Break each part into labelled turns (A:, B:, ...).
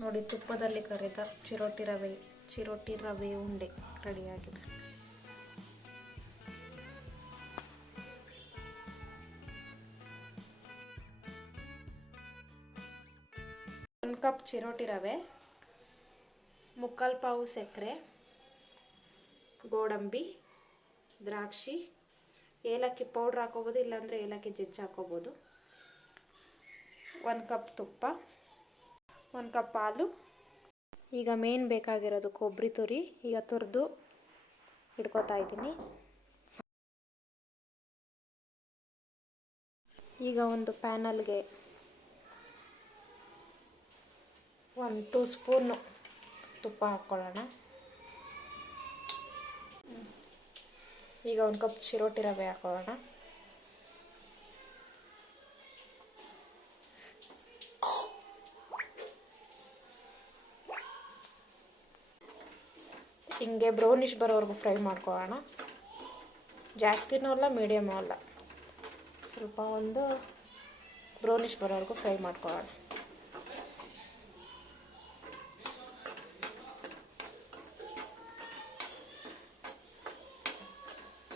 A: ನೋಡಿ, ತುಪ್ಪದಲ್ಲಿ ಕರಿದ ಚಿರೋಟಿ ರವೆ ಚಿರೋಟಿ ರವೆ ಉಂಡೆ ರೆಡಿಯಾಗಿದೆ. ಒಂದು ಕಪ್ ಚಿರೋಟಿ ರವೆ, ಮುಕ್ಕಾಲು ಪಾವು ಸಕ್ಕರೆ, ಗೋಡಂಬಿ, ದ್ರಾಕ್ಷಿ, ಏಲಕ್ಕಿ ಪೌಡ್ರ್ ಹಾಕೋಬೋದು, ಇಲ್ಲಾಂದರೆ ಏಲಕ್ಕಿ ಜಜ್ಜಿ ಹಾಕೋಬೋದು. ಒಂದು ಕಪ್ ತುಪ್ಪ. ಒಂದು ಕಪ್ ಹಾಲು. ಈಗ ಮೇನ್ ಬೇಕಾಗಿರೋದು ಕೊಬ್ಬರಿ ತುರಿ. ಈಗ ತುರಿದು ಇಟ್ಕೋತಾ ಇದ್ದೀನಿ. ಈಗ ಒಂದು ಪ್ಯಾನಲ್ಗೆ ಒಂದು ಟೂ ಸ್ಪೂನು ತುಪ್ಪ ಹಾಕ್ಕೊಳ್ಳೋಣ. ಈಗ ಒಂದು ಕಪ್ ಚಿರೋಟಿ ರವೆ ಹಾಕೊಳ್ಳೋಣ ಹಿಂಗೆ ಬ್ರೌನಿಷ್ ಬರೋವರೆಗೂ ಫ್ರೈ ಮಾಡ್ಕೊಳ್ಳೋಣ ಜಾಸ್ತಿನೂ ಅಲ್ಲ ಮೀಡಿಯಮು ಅಲ್ಲ. ಸ್ವಲ್ಪ ಒಂದು ಬ್ರೌನಿಷ್ ಬರೋವರೆಗೂ ಫ್ರೈ ಮಾಡ್ಕೊಳ್ಳೋಣ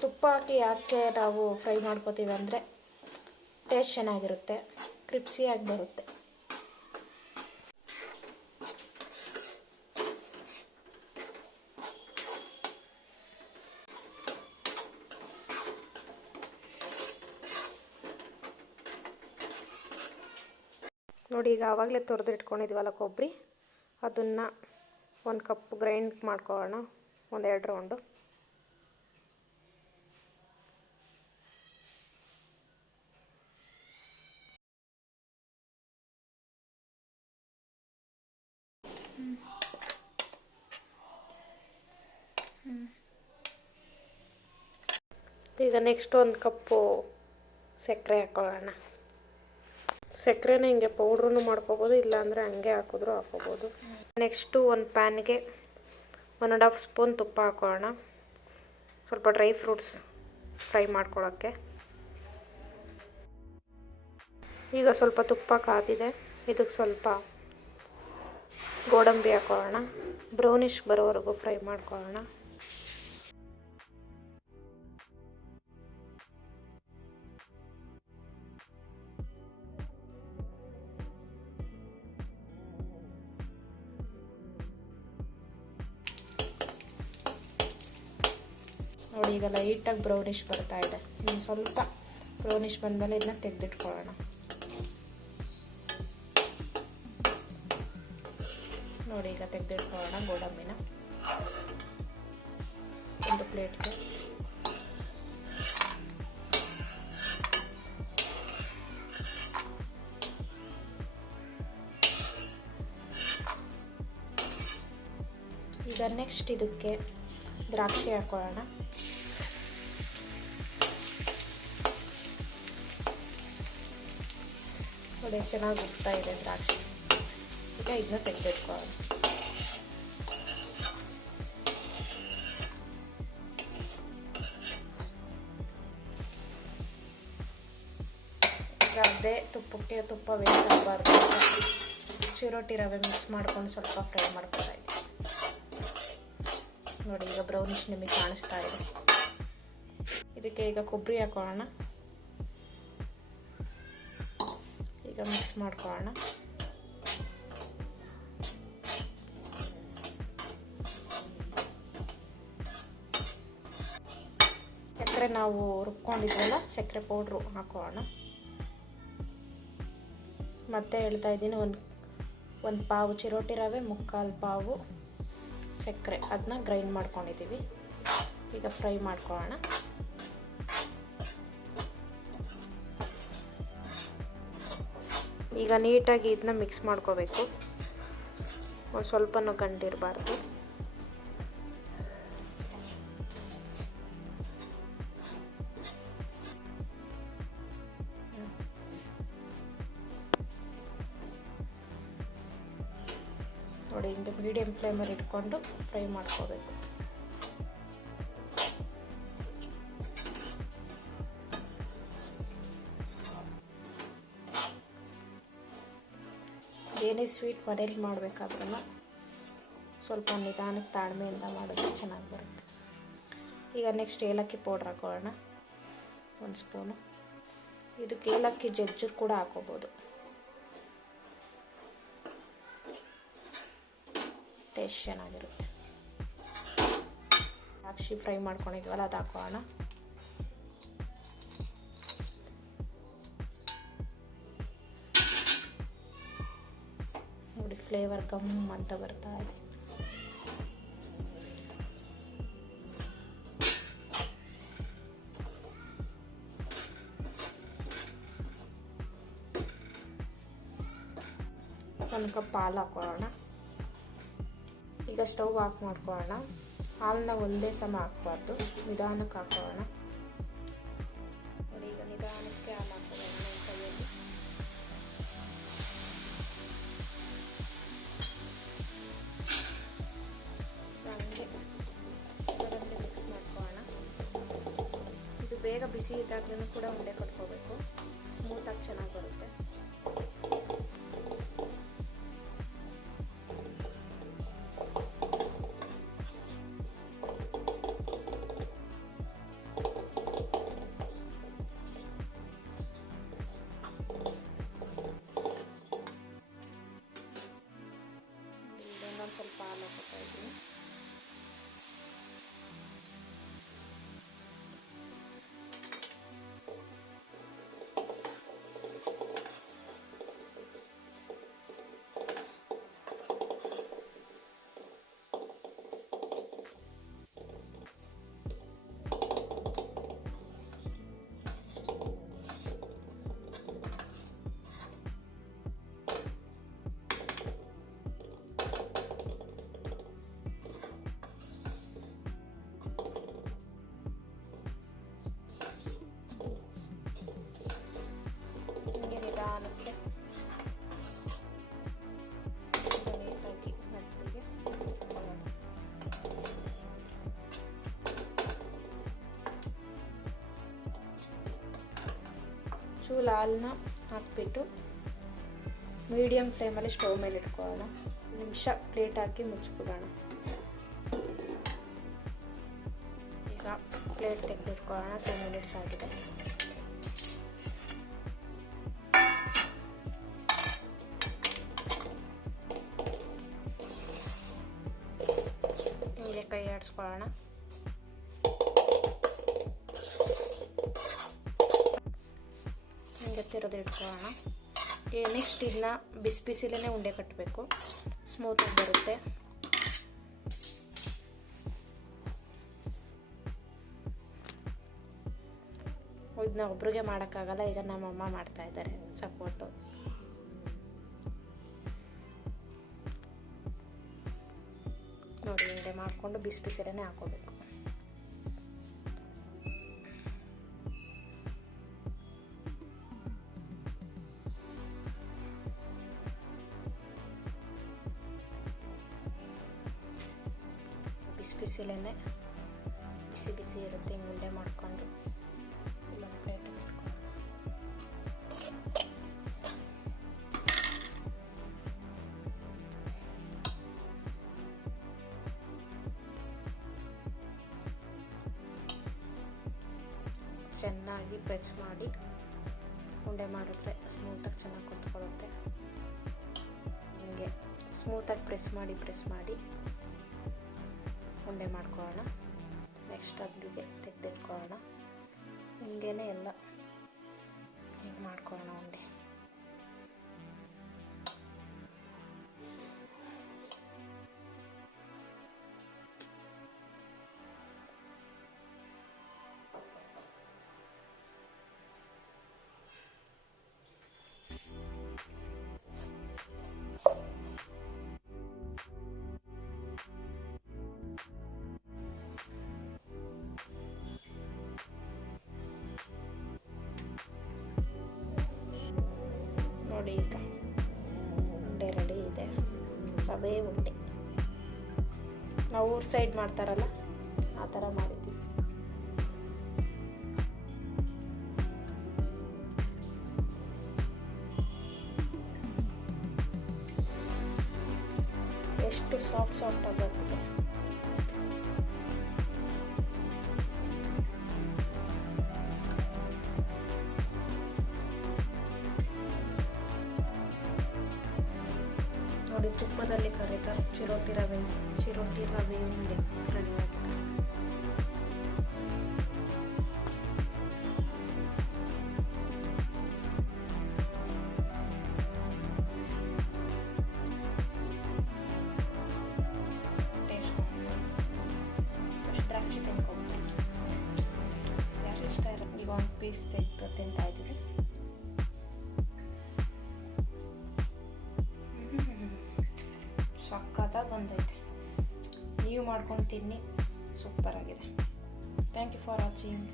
A: ತುಪ್ಪ ಹಾಕಿ ಯಾಕೆ ನಾವು ಫ್ರೈ ಮಾಡ್ಕೋತೀವಿ ಅಂದರೆ ಟೇಸ್ಟ್ ಚೆನ್ನಾಗಿರುತ್ತೆ ಕ್ರಿಪ್ಸಿಯಾಗಿ ಬರುತ್ತೆ. ನೋಡಿ, ಈಗ ಆವಾಗಲೇ ತೊರೆದು ಇಟ್ಕೊಂಡಿದ್ವಲ್ಲ ಕೊಬ್ಬರಿ. ಅದನ್ನು ಒಂದು ಕಪ್ ಗ್ರೈಂಡ್ ಮಾಡ್ಕೊಳ್ಳೋಣ. ಒಂದೆರಡು ರೌಂಡು ಈಗ ನೆಕ್ಸ್ಟ್ ಒಂದು ಕಪ್ಪು ಸಕ್ಕರೆ ಹಾಕೊಳ್ಳೋಣ. ಸಕ್ಕರೆನ ಹಿಂಗೆ ಪೌಡ್ರೂ ಮಾಡ್ಕೋಬೋದು, ಇಲ್ಲಾಂದರೆ ಹಂಗೆ ಹಾಕಿದ್ರೂ ಹಾಕೋಬೋದು ನೆಕ್ಸ್ಟು ಒಂದು ಪ್ಯಾನ್ಗೆ ಒನ್ ಆ್ಯಂಡ್ ಹಾಫ್ ಸ್ಪೂನ್ ತುಪ್ಪ ಹಾಕೋಣ ಸ್ವಲ್ಪ ಡ್ರೈ ಫ್ರೂಟ್ಸ್ ಫ್ರೈ ಮಾಡ್ಕೊಳ್ಳೋಕ್ಕೆ. ಈಗ ಸ್ವಲ್ಪ ತುಪ್ಪ ಕಾದಿದೆ. ಇದಕ್ಕೆ ಸ್ವಲ್ಪ ಗೋಡಂಬಿ ಹಾಕೋಣ ಬ್ರೌನಿಷ್ ಬರೋವರೆಗೂ ಫ್ರೈ ಮಾಡ್ಕೊಳ್ಳೋಣ. ನೋಡಿ ಈಗ ಲೈಟಾಗಿ ಬ್ರೌನಿಷ್ ಬರ್ತಾ ಇದೆ. ಇನ್ನು ಸ್ವಲ್ಪ ಬ್ರೌನಿಷ್ ಬಂದಮೇಲೆ ಇದನ್ನ ತೆಗೆದಿಟ್ಕೊಳ್ಳೋಣ. ನೋಡಿ, ಈಗ ತೆಗೆದಿಟ್ಕೊಳ್ಳೋಣ ಗೋಡಂಬಿನ. ಒಂದು ಪ್ಲೇಟ್ಗೆ. ಈಗ ನೆಕ್ಸ್ಟ್ ಇದಕ್ಕೆ ದ್ರಾಕ್ಷಿ ಹಾಕೊಳ್ಳೋಣ. ನೋಡಿ ಚೆನ್ನಾಗಿ ಉಗ್ತಾ ಇದೆ ದ್ರಾಕ್ಷಿ. ಈಗ ಇದನ್ನ ತೆಗೆದಿಟ್ಕೊಳ್ಳೋಣ. ಅದೇ ತುಪ್ಪಕ್ಕೆ ತುಪ್ಪ ವೇಸ್ಟ್ ಆಗಬಾರ್ದು. ಚಿರೋಟಿ ರವೆ ಮಿಕ್ಸ್ ಮಾಡ್ಕೊಂಡು ಸ್ವಲ್ಪ ಫ್ರೈ ಮಾಡ್ಕೊತಾ ಇದ್ದೀನಿ. ನೋಡಿ, ಈಗ ಬ್ರೌನಿಷ್ ನಿಮಗೆ ಕಾಣಿಸ್ತಾ ಇದೆ. ಇದಕ್ಕೆ ಈಗ ಕೊಬ್ಬರಿ ಹಾಕೊಳ್ಳೋಣ. ಮಿಕ್ಸ್ ಮಾಡ್ಕೊಳ್ಳೋಣ. ಸಕ್ಕರೆ ನಾವು ರುಬ್ಕೊಂಡಿದ್ವಲ್ಲ, ಸಕ್ಕರೆ ಪೌಡ್ರು ಹಾಕೋಣ ಮತ್ತೆ ಹೇಳ್ತಾ ಇದ್ದೀನಿ, ಒಂದು ಒಂದು ಪಾವು ಚಿರೋಟಿ ರವೆ, ಮುಕ್ಕಾಲು ಪಾವು ಸಕ್ಕರೆ. ಅದನ್ನ ಗ್ರೈಂಡ್ ಮಾಡ್ಕೊಂಡಿದ್ದೀವಿ. ಈಗ ಫ್ರೈ ಮಾಡ್ಕೊಳ್ಳೋಣ. ಈಗ ನೀಟಾಗಿ ಇದನ್ನ ಮಿಕ್ಸ್ ಮಾಡ್ಕೋಬೇಕು. ಒಂದು ಸ್ವಲ್ಪನೂ ಗಂಟಿರಬಾರ್ದು ನೋಡಿ ಹಿಂಗೆ ಮೀಡಿಯಮ್ ಫ್ಲೇಮಲ್ಲಿ ಇಟ್ಕೊಂಡು ಫ್ರೈ ಮಾಡ್ಕೋಬೇಕು. ಸ್ವೀಟ್ ಮನೇಲಿ ಮಾಡಬೇಕಾದ್ರೂ ಸ್ವಲ್ಪ ನಿಧಾನಕ್ಕೆ ತಾಳ್ಮೆಯಿಂದ ಮಾಡಿದ್ರೆ ಚೆನ್ನಾಗಿ ಬರುತ್ತೆ. ಈಗ ನೆಕ್ಸ್ಟ್ ಏಲಕ್ಕಿ ಪೌಡ್ರ್ ಹಾಕೋಣ. ಒಂದು ಸ್ಪೂನು. ಇದಕ್ಕೆ ಏಲಕ್ಕಿ ಜಜ್ಜು ಕೂಡ ಹಾಕೋಬೋದು. ಟೇಸ್ಟ್ ಚೆನ್ನಾಗಿರುತ್ತೆ. ದ್ರಾಕ್ಷಿ ಫ್ರೈ ಮಾಡ್ಕೊಂಡಿದ್ವಲ್ಲ ಅದು ಹಾಕೋಣ. ಫ್ಲೇವರ್ ಗಮ್ ಅಂತ ಬರ್ತಾ ಇದೆ ಒಂದು ಕಪ್ ಹಾಲು ಹಾಕೊಳ್ಳೋಣ ಈಗ ಸ್ಟವ್ ಆಫ್ ಮಾಡ್ಕೊಳ್ಳೋಣ ಹಾಲನ್ನ ಒಂದೇ ಸಮ ಹಾಕ್ಬಾರ್ದು ನಿಧಾನಕ್ಕೆ ಹಾಕೊಳ್ಳೋಣ ಬಿಸಿ ಇದ್ದಾಗಲೂ ಕೂಡ ಉಂಡೆ ಕಟ್ಕೋಬೇಕು. ಸ್ಮೂತಾಗಿ ಚೆನ್ನಾಗಿ ಬರುತ್ತೆ. ಸ್ವಲ್ಪ ಹಾಲು ಹಾಕೋತಾ ಇದ್ದೀನಿ. ಹಾಲನ್ನ ಹಾಕ್ಬಿಟ್ಟು ಮೀಡಿಯಮ್ ಫ್ಲೇಮಲ್ಲಿ ಸ್ಟವ್ ಮೇಲೆ ಇಟ್ಕೊಳ್ಳೋಣ. ನಿಮಿಷ ಪ್ಲೇಟ್ ಹಾಕಿ ಮುಚ್ಚಿಬಿಡೋಣ. ಈಗ ಪ್ಲೇಟ್ ತೆಗೆದಿಟ್ಕೊಳ್ಳೋಣ ಟೂ ಮಿನಿಟ್ಸ್ ಆಗಿದೆ. ಕೈ ಆಡಿಸ್ಕೊಳ್ಳೋಣ. ತಿರೋದು ನೆಕ್ಸ್ಟ್ ಇದನ್ನ ಬಿಸಿ ಬಿಸಿಲೇ ಉಂಡೆ ಕಟ್ಟಬೇಕು ಸ್ಮೂತಾಗಿ ಬರುತ್ತೆ. ಇದನ್ನ ಒಬ್ರಿಗೆ ಮಾಡೋಕ್ಕಾಗಲ್ಲ, ಈಗ ನಮ್ಮಮ್ಮ ಮಾಡ್ತಾ ಇದ್ದಾರೆ ಸಪೋರ್ಟು ನೋಡಿ ಉಂಡೆ ಮಾಡಿಕೊಂಡು ಬಿಸಿ ಬಿಸಿಲೇ ಹಾಕೋಬೇಕು. ಬಿಸಿಲೇ ಬಿಸಿ ಬಿಸಿ ಇರುತ್ತೆ ಹಿಂಗೆ ಉಂಡೆ ಮಾಡಿಕೊಂಡು ಚೆನ್ನಾಗಿ ಪ್ರೆಸ್ ಮಾಡಿ ಉಂಡೆ ಮಾಡಿದ್ರೆ ಸ್ಮೂತಾಗಿ ಚೆನ್ನಾಗಿ ಕುತ್ಕೊಳ್ಳುತ್ತೆ. ಹಿಂಗೆ ಸ್ಮೂತಾಗಿ ಪ್ರೆಸ್ ಮಾಡಿ ಪ್ರೆಸ್ ಮಾಡಿ ಉಂಡೆ ಮಾಡ್ಕೊಳ್ಳೋಣ. ನೆಕ್ಸ್ಟ್ ಅದ್ರಿಗೆ ತೆಗೆದಿಟ್ಕೊಳ್ಳೋಣ. ಹಿಂಗೇನೆ ಎಲ್ಲ. ಹಿಂಗೆ ಮಾಡ್ಕೊಳ್ಳೋಣ ಉಂಡೆ. ನೋಡಿ ಈಗ. ಉಂಡೆ ರೆಡಿ ಇದೆ. ಸಬೇ ಉಂಡೆ. ನಾವು ಊರ್ ಸೈಡ್ ಮಾಡ್ತಾರಲ್ಲ, ಆ ಥರ ಮಾಡಿದ್ದೀವಿ ಎಷ್ಟು ಸಾಫ್ಟ್ ಸಾಫ್ಟ್ ಬರ್ತಿದೆ. ನೋಡಿ ತುಪ್ಪದಲ್ಲಿ ಕರೀತಾರೆ ಚಿರೋಟಿ ರವೆ ಚಿರೋಟಿ ರವೆ ಉಂಡೆ ರೆಡಿಯಾಗಿದೆ ದ್ರಾಕ್ಷಿ ತಿನ್ಕೊಂಬಿಟ್ಟು ಯಾರು ಇಷ್ಟ ಇರೋದು ಈಗ ಒಂದು ಪೀಸ್ ತೆಗೆದು ತಿಂತಾ ಇದ್ದೀವಿ ಬಂದೈತೆ ನೀವು ಮಾಡ್ಕೊಂಡು ತಿನ್ನಿ. ಸೂಪರಾಗಿದೆ ಥ್ಯಾಂಕ್ ಯು ಫಾರ್ ವಾಚಿಂಗ್